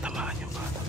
Tamaan yung bata.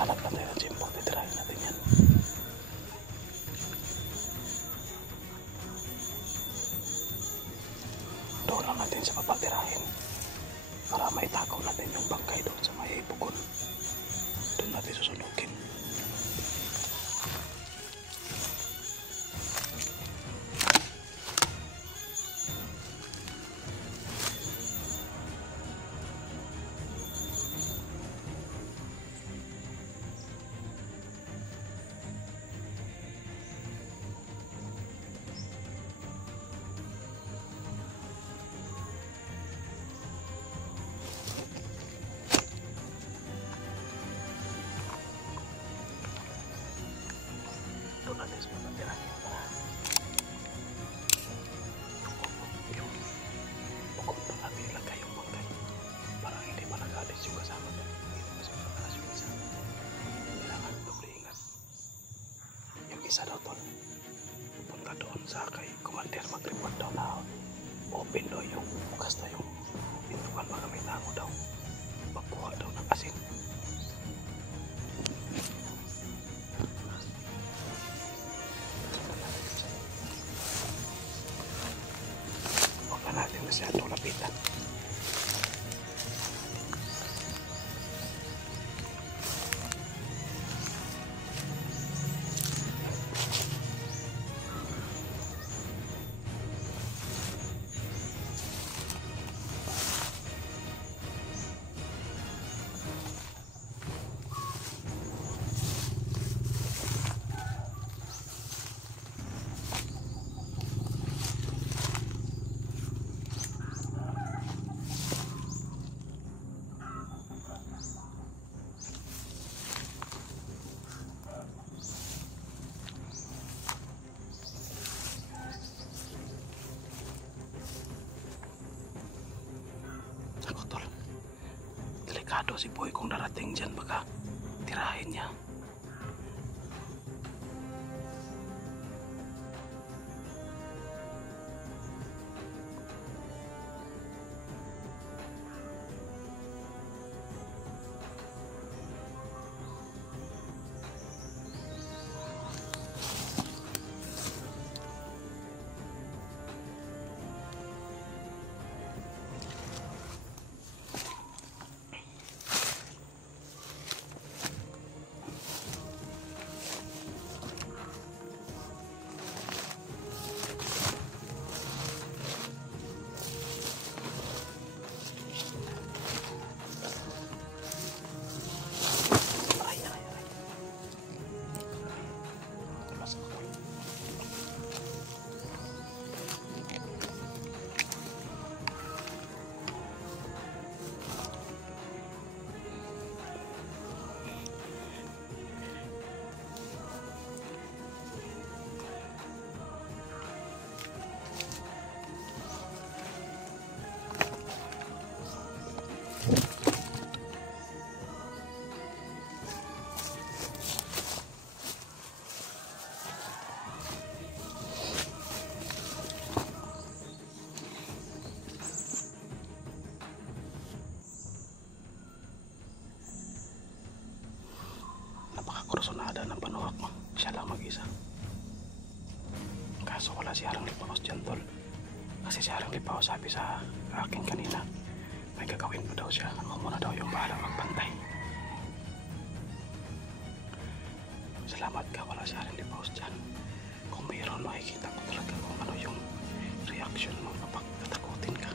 Hanap natin ang Jimbo, titirahin natin yan. Doon lang natin sa papatirahin para maitago natin yung bangkay doon sa may bukol. Doon natin susunugin. Natin sa papatirahin para yung bukod doon natin ilagay yung bangkay para hindi malagalis yung kasama doon. Hindi kasi malagalis yung kasama. Kailangan doble ingat. Yung isa daw doon punta doon sa kay commander, mag-report daw na open daw yung bukas na yung pintuan, baka may tango daw, pagkuha daw ng asin. Natin masyadong lapitan. Ako tol, delikado si Boy kung darating dyan, baka tirahin niya. mag-isa. Kaso wala si Harang Lipaos dyan, tol. Kasi si Harang Lipaos sabi sa akin kanina, may gagawin pa daw siya. Ako muna daw yung bahala magbantay. Salamat ka, wala si Harang Lipaos dyan. Kung mayroon, makikita ko talaga kung ano yung reaction mo kapag natakutin ka.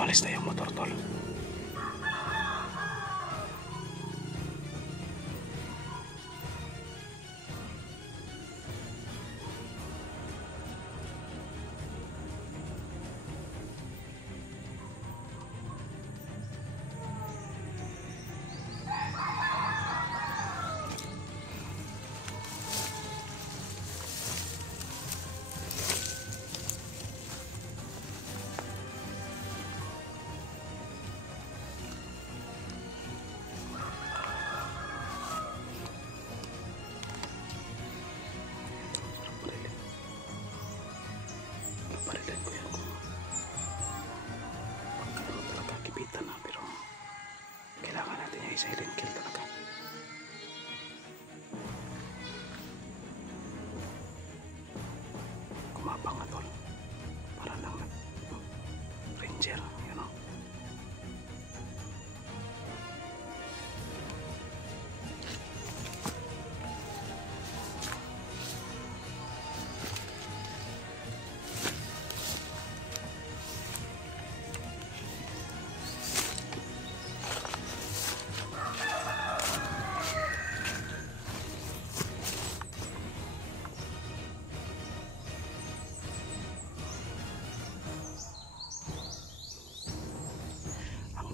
Umalis na yung motor, tol. Silent kill talaga. Kumapang nga, tol. Para lang ranger, you know.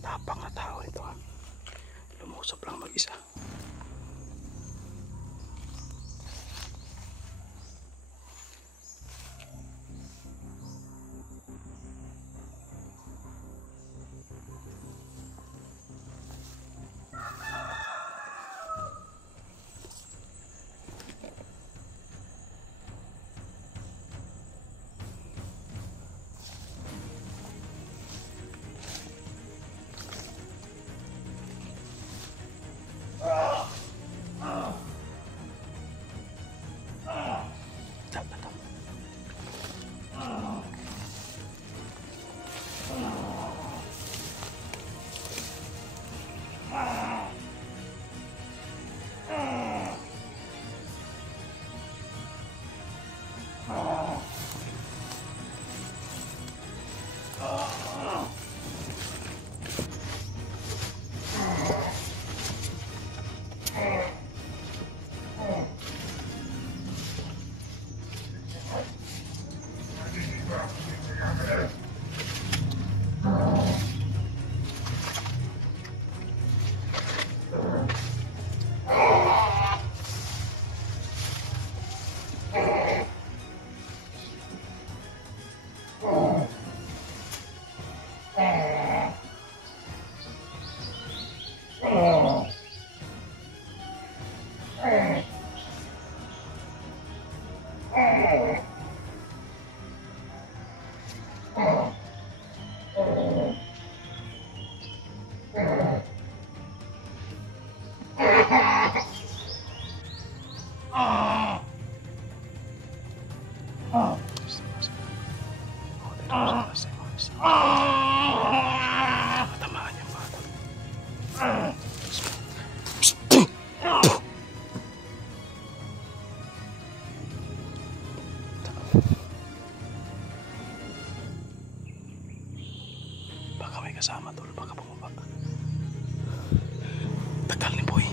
Tapang na tao ito, ha. Lumusap lang mag-isa. Tamaan yung bata. Baka may kasama, tol. Baka bumaba. Tagal ni boy.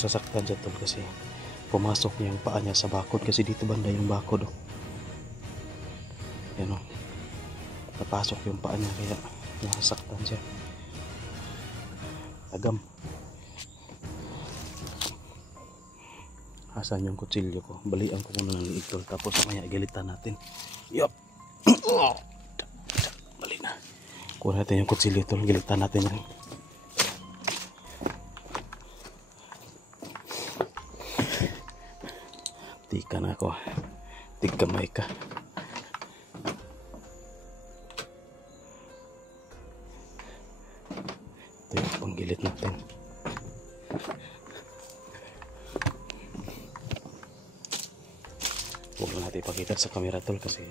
nasasaktan siya tol kasi pumasok niya yung paa niya sa bakod kasi dito banda yung bakod oh. Yan oh, napasok yung paa niya kaya nasasaktan siya. Agam. Asan yung kutsilyo ko? Balian ko muna ng liig tol tapos mamaya igalitan natin. Yup. Bali na. Kuha natin yung kutsilyo tol, gilitan natin yan. Tika na ako. Tigkamay ka. Ito yung panggilit natin. Huwag na natin ipakita sa camera tol kasi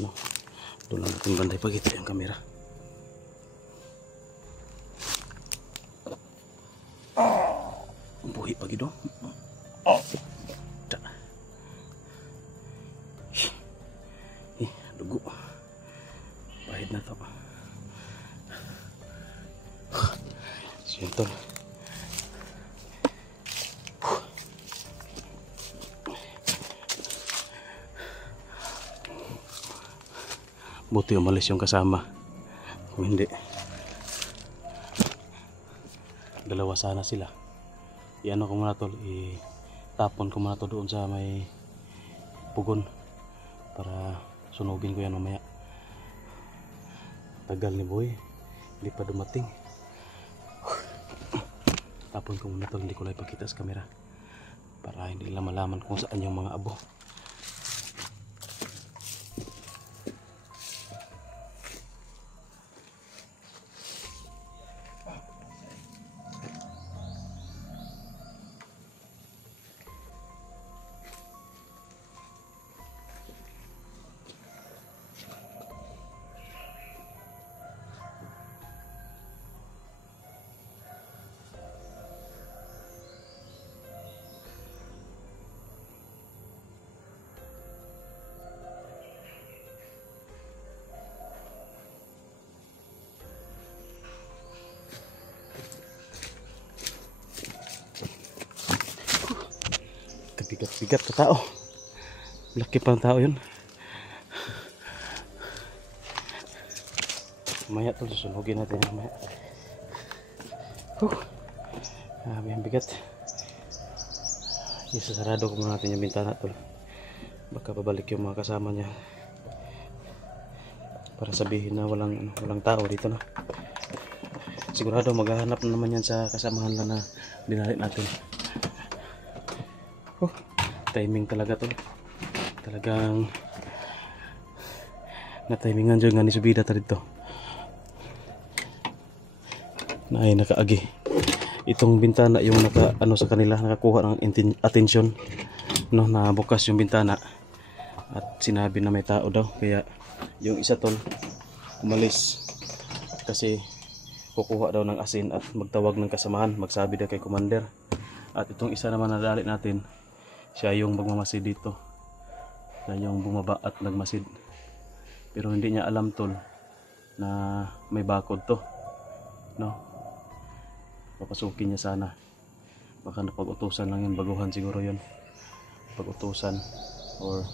no, doon lang natin banda ipakita yung camera. Buhi pagi do. Dugo. Pahid na to. Siyentol. Buti umalis yung kasama. Kung hindi, dalawa sana sila. Iano ko muna tol, itapon ko muna to doon sa may pugon para sunugin ko yan mamaya. Tagal ni boy, hindi pa dumating. Tapon ko muna to, hindi ko lang ipakita sa camera para hindi nila malaman kung saan yung mga abo. Bigat-bigat ka tao. Laki pa ng tao yun. Mamaya tol, susunugin natin yan mamaya. Ang bigat. Isasarado ko muna natin yung bintana tol. Baka babalik yung mga kasama niya. Para sabihin na walang tao dito na. Sigurado maghahanap na naman yan sa kasamahan lang na dinalik natin. Timing talaga to. Talagang na-timingan dyan nga ni Subida ta dito. Na ay nakaagi. Itong bintana yung sa kanila nakakuha ng atensyon no, na bukas yung bintana at sinabi na may tao daw kaya yung isa tol umalis kasi kukuha daw ng asin at magtawag ng kasamahan, magsabi daw kay commander. At itong isa naman na dali natin, siya yung magmamasid dito. Siya yung bumaba at nagmasid. Pero hindi niya alam tol na may bakod to. No? Papasukin niya sana. Baka napag-utusan lang yun, baguhan siguro yun. Pag-utusan or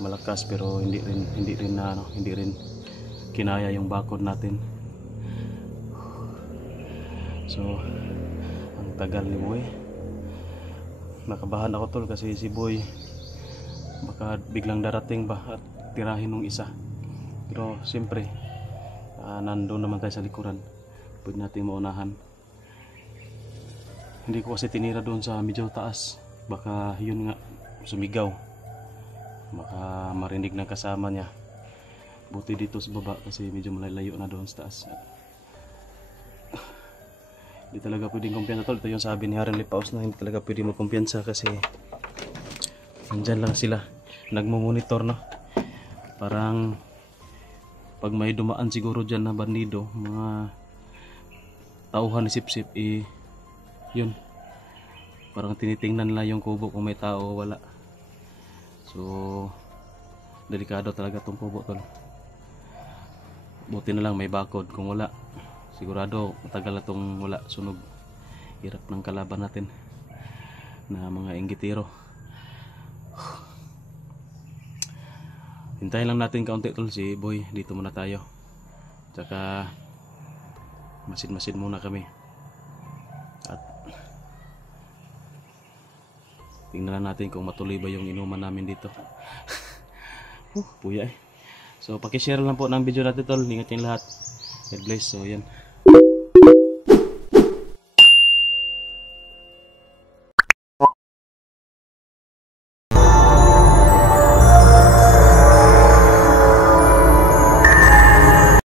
malakas pero hindi rin kinaya yung bakod natin. So, ang tagal ni Boy. Nakabahan ako tol kasi si Boy baka biglang darating ba at tirahin ng isa. Pero siyempre nandun naman tayo sa likuran, pwede natin maunahan. Hindi ko kasi tinira doon sa medyo taas, baka yun nga sumigaw, baka marinig ng kasama niya. Buti dito sa baba kasi medyo malalayo na doon sa taas. Hindi talaga pwedeng kumpiyansa tol. Ito yung sabi ni Haring Lipaos na hindi talaga pwedeng magkumpiyansa kasi nandyan lang sila nagmumonitor no. Parang pag may dumaan siguro dyan na bandido, mga tauhan ni Sipsip yun, parang tinitingnan nila yung kubo kung may tao o wala. So delikado talaga tong kubo tol. Buti na lang may bakod, kung wala sigurado matagal na tong wala sunog. Hirap ng kalaban natin na mga inggitero. Hintayin lang natin kaunti tol, si Boy. Dito muna tayo. Tsaka masid-masid muna kami. At tingnan natin kung matuloy ba yung inuman namin dito. Puya eh. So pakishare lang po ng video natin tol. Ingat yung lahat. God bless. So yan.